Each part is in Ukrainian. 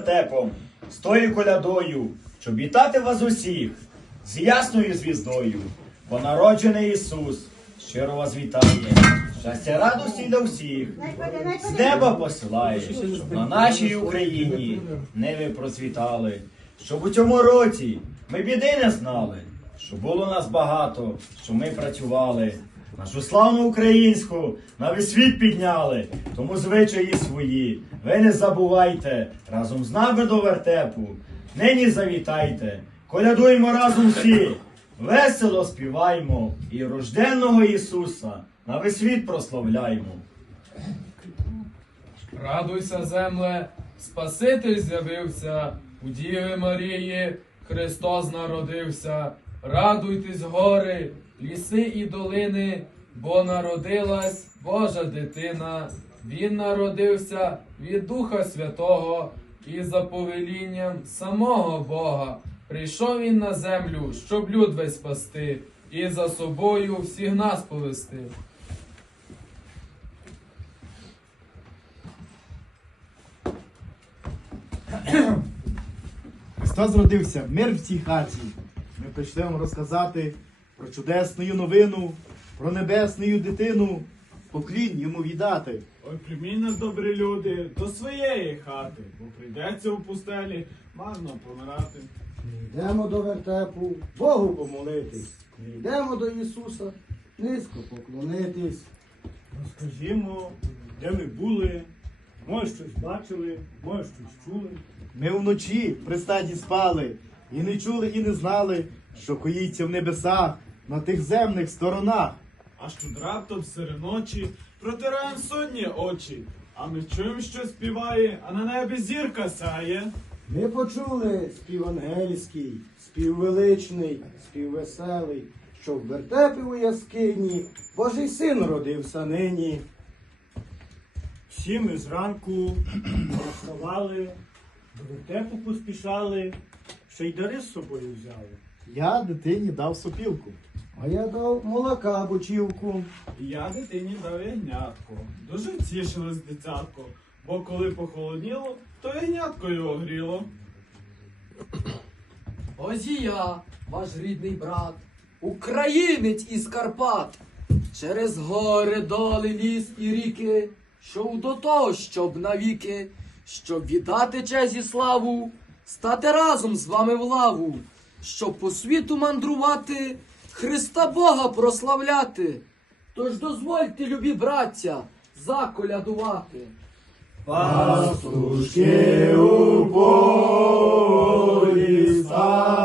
Тепом, з тою колядою, щоб вітати вас усіх, з ясною звіздою, бо народжений Ісус щиро вас вітає, щастя радості для всіх, з неба посилає, щоб на нашій Україні неви процвітали, щоб у цьому році ми біди не знали, щоб було нас багато, щоб ми працювали. Нашу славну українську на весь світ підняли, тому звичаї свої. Ви не забувайте, разом з нами до вертепу. Нині завітайте, колядуємо разом всі, весело співаймо і рожденного Ісуса на весь світ прославляймо. Радуйся, земле, Спаситель з'явився, у Діви Марії Христос народився. Радуйтесь, гори, ліси і долини, бо народилась Божа дитина. Він народився від Духа Святого і за повелінням самого Бога. Прийшов він на землю, щоб люд весь спасти, і за собою всіх нас повести. Христос родився, мир в цій хаті. Ми прийшли вам розказати про чудесну новину, про небесну дитину, поклін йому віддати. Ой, прийміть нас, добрі люди, до своєї хати, бо прийдеться у пустелі марно помирати. Не йдемо до вертепу Богу помолитись. Не йдемо до Ісуса низько поклонитись. Розкажімо, де ми були, може щось бачили, може щось чули. Ми вночі при стаді спали, і не чули, і не знали, що коїться в небесах на тих земних сторонах. Аж тут раптом серед ночі протираємо сонні очі, а ми чуємо, що співає, а на небі зірка сяє. Ми почули спів ангельський, спів величний, спів веселий, що в вертепі у яскині Божий син родився нині. Всі ми зранку розставали, до вертепу поспішали, ще й дари з собою взяли. Я дитині дав сопілку. А я дав молока бочівку. Я дитині дав ягнятко. Дуже втішилось дитятко, бо коли похолоділо, то ягнятко його гріло. Ось і я, ваш рідний брат, українець із Карпат, через гори, доли, ліс і ріки, йшов до того, щоб навіки, щоб віддати честь і славу, стати разом з вами в лаву, щоб по світу мандрувати, Христа Бога прославляти. Тож дозвольте, любі браття, заколядувати. Пастушки у полі стадо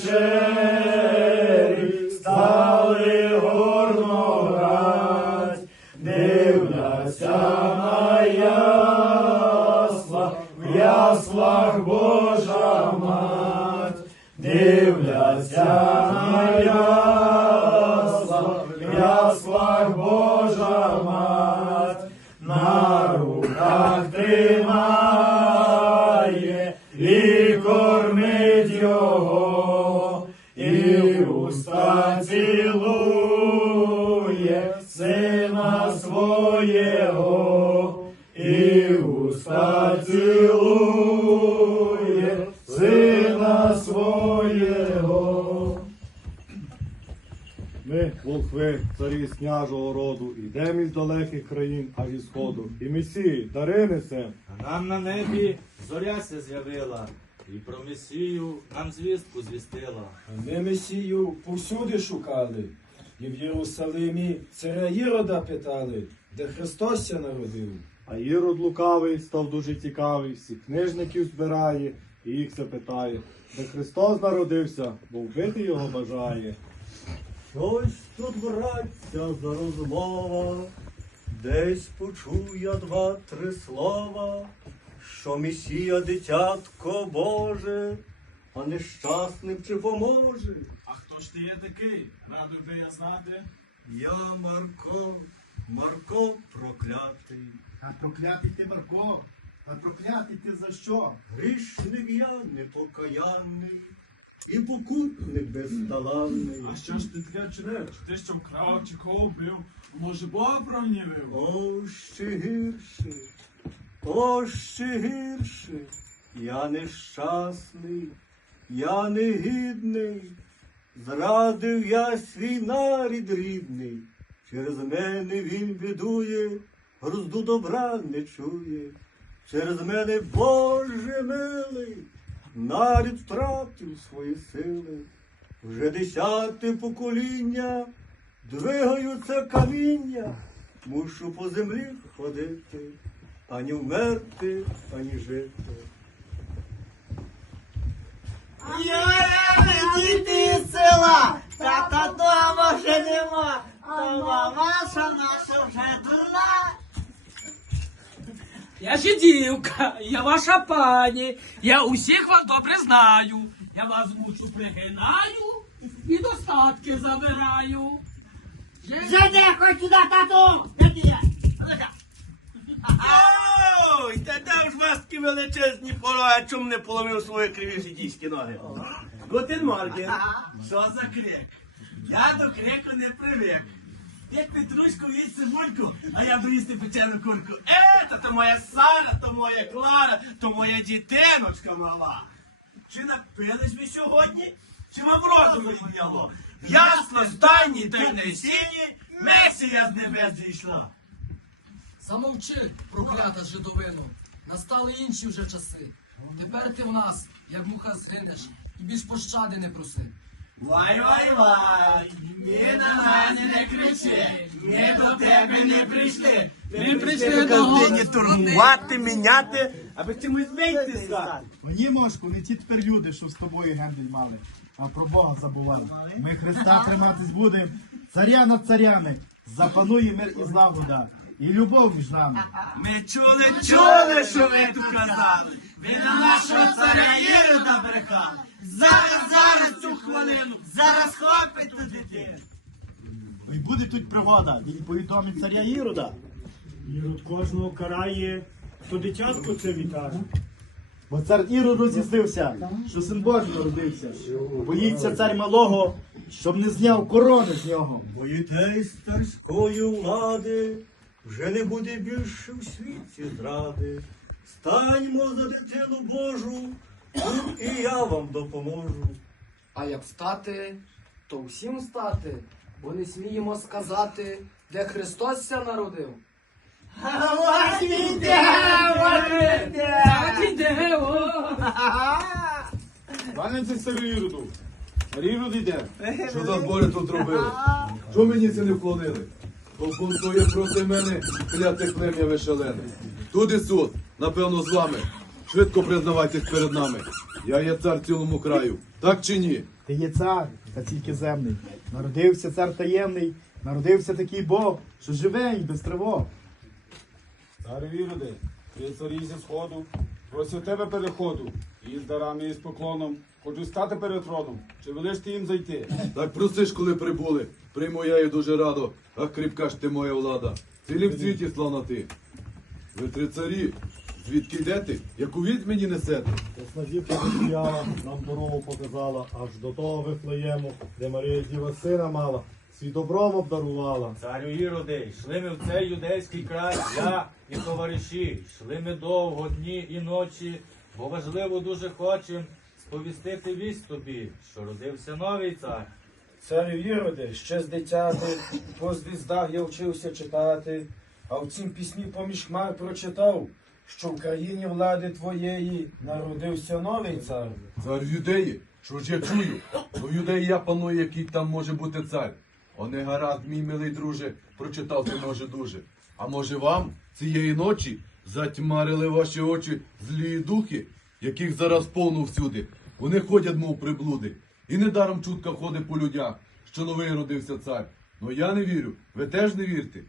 печері, стали горно грать, дивляться на ясла, в яслах Божа мать, дивляться на ясла, в яслах Божа мать, на руках тримає і кормить його, із далеких країн, аж із сходу. І месії, дари несем. А Нам на небі зоря се з'явила, і про Месію нам звістку звістила. Ми Месію повсюди шукали, і в Єрусалимі царя Ірода питали, де Христос ся народив. А Ірод лукавий став дуже цікавий, всіх книжників збирає і їх все питає, де Христос народився, бо вбити його бажає. Щось тут братця за розмова, десь почув я два-три слова, що Месія дитятко Боже, а нещасним чи поможе. А хто ж ти є такий? Радий би я знати. Я Марко, Марко проклятий. А проклятий ти, Марко, а проклятий ти за що? Грішник я непокаянний, і покутник безталанний. А що ж ти таке чинив? Ти що вкрав, чи кого вбив? Може Бога прогнівив? О, ще гірше, о, ще гірше. Я нещасний, я негідний, зрадив я свій нарід рідний. Через мене він бідує, грузду добра не чує. Через мене, Боже милий, нарід втратив свої сили. Вже десяте покоління двигаються каміння, мушу по землі ходити, ані вмерти, ані жити. Діти з села, тата дома вже нема, а мамаша наша вже дурна. Я жидівка, я ваша пані, я усіх вас добре знаю. Я вас мучу пригинаю і достатки забираю. Жиде, хоч туди, тату? Ой, та де ж вас такі величезні пороги, чому не поломив свої криві жидійські ноги? Гутен Морген, що за крик? Я до крику не привик. Як Петрушко їсть цибульку, а я буду їсти печену курку. Е, то, то моя Сара, то моя Клара, то моя дітиночка мала. Чи напились ви сьогодні? Чи вам розуму відняло? Ясно, стайні та й на сіні, месія з небес зійшла. Замовчи, проклята жидовино. Настали інші вже часи. Тепер ти в нас, як муха згинеш, і більш пощади не проси. Вай, вай, вай, ми на мене не кричи, ми до тебе не прийшли. Ми прийшли до Казині Господи. міняти, аби чимось вийтися. Ні, Мошко, не ті тепер люди, що з тобою гендель мали, а про Бога забували. Ми Христа триматись будемо, царя над царями, запанує мир і злагода, і любов між нами. Ми чули, чули, що ви тут казали. Ви на нашого царя Ірода брехали. Зараз, зараз цю хвилину, зараз хлопець ту дитину. І буде тут пригода, він повідомить царя Ірода. Ірод кожного карає, хто дитятко це вітає. Бо цар Ірод розізлився, що син Божий народився. Боїться цар малого, щоб не зняв корони з нього. Боїтесь царської влади, вже не буде більше в світі зради. Станьмо за дитину Божу, і я вам допоможу. А як встати, то всім встати, бо не сміємо сказати, де Христос ся народив. Іде, це Іроду. Цар іде. Що за збори тут робили? Що мені це не вклонили? Побунтує проти мене кляте плем'я вешелене. Туди суд, напевно, з вами. Швидко признавайтесь перед нами. Я є цар цілому краю. Так чи ні? Ти є цар, та тільки земний. Народився цар таємний, народився такий Бог, що живе і без тривог. Царю Іроде, ти царі зі сходу, просив тебе переходу. І з дарами, і з поклоном. Хочу стати перед троном. Чи велиш ти їм зайти? Так просиш, коли прибули. Прийму я їх дуже радо. Ах, кріпка ж ти моя влада. Цілі в світі славна ти. Ви три царі. Звідки йдете? Яку вість мені несете? Ясновідка стояла, нам дорогу показала, аж до того вифлеєму, де Марія Діва сина мала, свій добром обдарувала. Царю Іроди, йшли ми в цей юдейський край, я і товариші, йшли ми довго дні і ночі, бо важливо дуже хочем сповістити вість тобі, що родився новий цар. Царю Іроде, ще з дитяти, по звіздах я вчився читати, а в цім пісні поміж хмар прочитав, що в країні влади твоєї народився новий цар. Цар юдеї, що ж я чую? В юдеї я паную, який там може бути цар. О, не гаразд, мій милий друже, прочитав ти може дуже. А може вам цієї ночі затьмарили ваші очі злі духи, яких зараз повно всюди. Вони ходять, мов приблуди. І недаром чутка ходить по людях, що новий родився цар. Ну я не вірю, ви теж не вірте.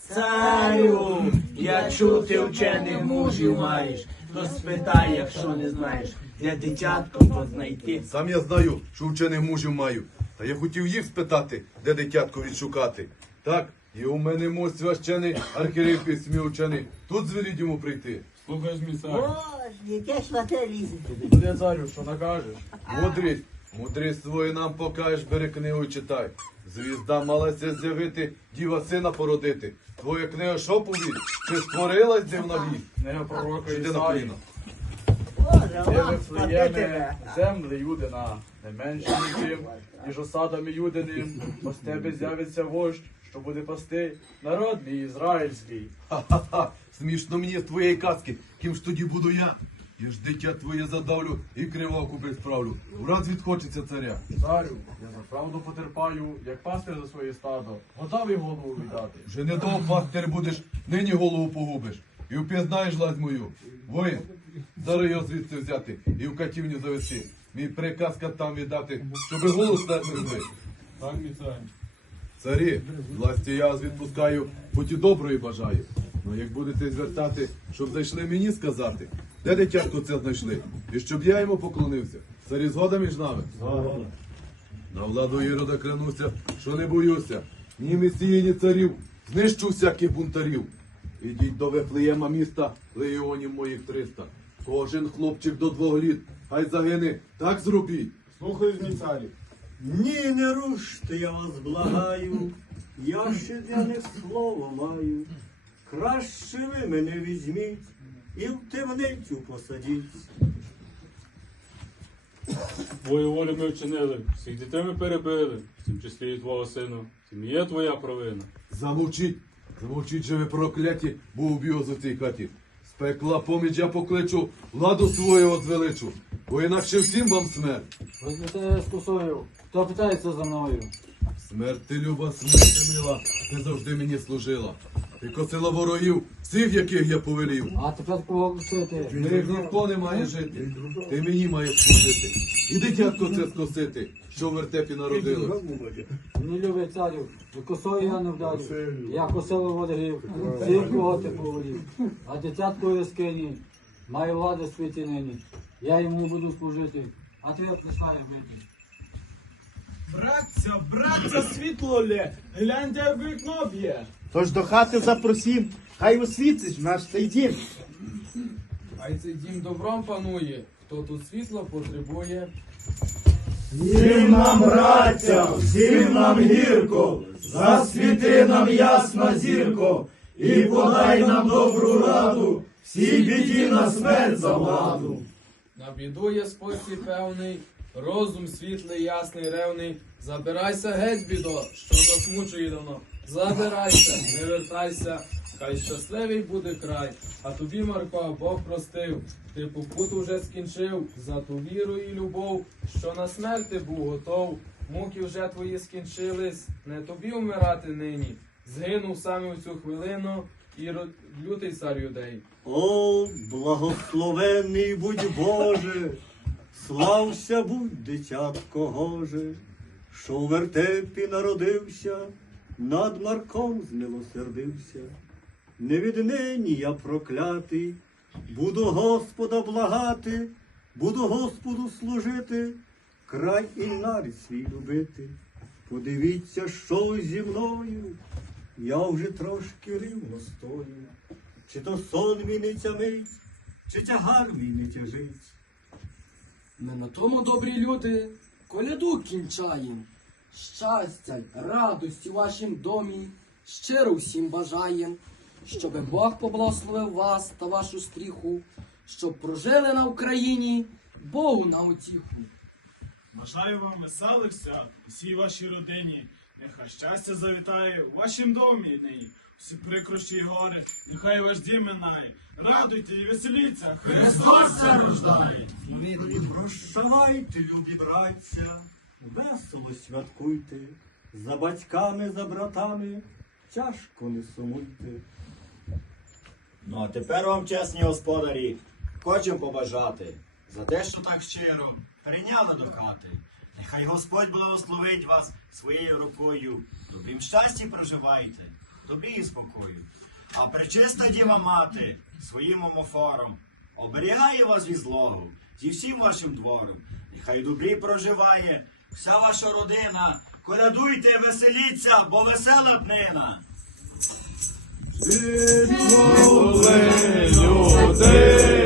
Царю, я чути вчених мужів маєш, то спитай, якщо не знаєш, де дитятко познайти. Сам я знаю, що вчених мужів маю. Та я хотів їх спитати, де дитятко відшукати. Так, і у мене мость священий, архірей письмі учений. Тут звеліть йому прийти. Слухаєш, мій цар. Боже, яке святе лізе. Буде царю, що накажеш? Мудрість, мудрість свою нам покажеш, бери книгу і читай. Звізда малася з'явити, діва сина породити. Твоя книга що повість? Чи створилась дивна вість? Не пророка Чи спаси Вифлеєме, землі Юдина, не менше нічим, ніж осадами Юдиним. Ось тебе з'явиться вождь, що буде пасти народ мій ізраїльський. Ха-ха-ха, смішно мені з твоєї казки. Ким ж тоді буду я? Я ж дитя твоє задавлю і кривавку безправлю. Враз відхочеться царя. Царю, я за правду потерпаю, як пастир за своє стадо, готовий голову віддати. Вже недовго пастир будеш, нині голову погубиш. І впізнаєш ладь мою. Воїн, зараз його звідси взяти і в катівню завести. Мій приказ там віддати, щоби голос не мій. Царі, власті я вас відпускаю, путі доброї бажаю. Ну як будете звертати, щоб зайшли мені сказати, де дитятко це знайшли, і щоб я йому поклонився. Царі згода між нами. На владу Ірода клянуся, що не боюся. Ні месії, ні царів, знищу всяких бунтарів. Ідіть до Вифлеєма міста, легіонів моїх триста. Кожен хлопчик до двох літ, хай загине, так зробіть. Слухаю, мій царю. Ні, не руште, я вас благаю, я ще для них слово маю. Краще ви мене візьміть і в темницю посадіть. Твою волю ми вчинили, всіх дітей ми перебили, в тім числі і твого сина. Тим є твоя провина. Замовчіть, замовчіть же ви прокляті, бо уб'ю за цій хаті. Пекла поміч я покличу, владу свою одвеличу, бо інакше всім вам смерть. Возьмете з косою. Хто питається за мною? Смерть ти люба, смерть ти мила, ти завжди мені служила. Ти косила ворогів, всіх, яких я повелів. А тепер кого косити? В них ніхто не має жити, ти мені маєш служити. І дитятко це скосити, що в вертепі народилось. Не любить царю. І косою я не вдарю. Я косило ворогів. Всіх, кого ти повелів. А дитятко у яскині. Має влади світі нині. Я йому буду служити. А ти прийшла бити. Братця, братця, світло лє, гляньте, як вікно б'є. Тож до хати запросім, хай освітить наш цей дім. Хай цей дім добром панує, хто тут світло потребує. Всім нам, браття, всім нам гірко, засвіти нам ясна зірко, і подай нам добру раду, всій біді на смерть за владу. На біду є спосіб певний, розум світлий, ясний, ревний. Забирайся геть, бідо, що засмучує давно. Забирайся, не вертайся, хай щасливий буде край. А тобі, Марко, Бог простив. Ти попуту вже скінчив за ту віру і любов, що на смерть ти був готов. Муки вже твої скінчились, не тобі вмирати нині. Згинув саме в цю хвилину і лютий цар юдей. О, благословений будь Боже, слався будь дитятко Гоже, що в вертепі народився, над Марком змилосердився. Не віднині я проклятий, буду Господа благати, буду Господу служити, край і нарід свій любити. Подивіться, що зі мною, я вже трошки рівно стою. Чи то сон мій не тямить, чи тягар мій не тяжить. Ми на тому добрі люди коляду кінчаєм. Щастя, й радості в вашім домі, щиро всім бажаєм, щоби Бог поблагословив вас та вашу стріху, щоб прожили на Україні Богу на утіху. Бажаю вам веселих свят, усій вашій родині. Нехай щастя завітає у вашім домі нині. Всі прикрощі й гори, нехай ваш дім минає. Радуйте і веселіться, Христос рождає. Прощавайте, любі братця, весело святкуйте, за батьками, за братами, тяжко не сумуйте. Ну а тепер вам, чесні господарі, хочемо побажати за те, що так щиро прийняли до хати. Нехай Господь благословить вас своєю рукою. Добрім щасті проживайте, добрі і спокою. А пречиста діва мати своїм омофором оберігає вас від злого зі всім вашим двором. Нехай добрі проживає вся ваша родина. Колядуйте, веселіться, бо весела днина. Відмовили люди